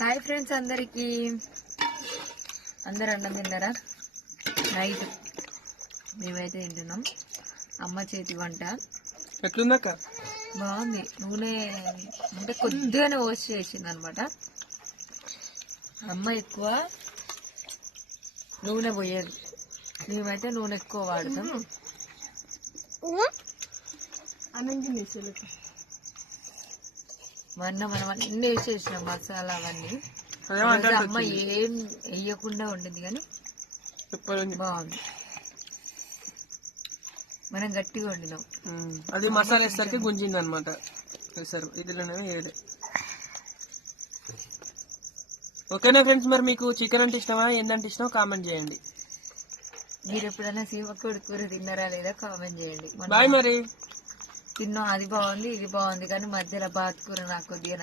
Hi friends అందరికి. అందరు అన్నం తిన్నారా? నైట్ మేమైతే తింటున్నాం. అమ్మ చేతి వంట. ఎట్లుందక్క? బాగుంది. నూనె అంటే కొద్దిగానే పోసి చేసింది అనమాట అమ్మ ఎక్కువ నూనె పోయేది. మేమైతే నూనె ఎక్కువ వాడతాం. మొన్న మనం అన్ని వేసేసినాం మసాలా అవన్నీ. అమ్మ ఏం వేయకుండా ఉండింది కానీ బాగుంది. మనం గట్టిగా వండినాం. అది మసాలా వేసరికి గుంజింది అనమాట వేసారు. ఇదిలోనే వేయలే ఓకేనా ఫ్రెండ్స్ మరి మీకు చికెన్ అంటే ఇష్టమా? ఏంటంటే ఇష్టమో కామెంట్ చేయండి. మీరు ఎప్పుడైనా సీమకోడి కూర తిన్నారా లేదా కామెంట్ చేయండి. బాయ్ మరి. తిన్నాం అది బాగుంది ఇది బాగుంది కానీ మధ్యలో బాత్ కూర నాకు కొద్దిగా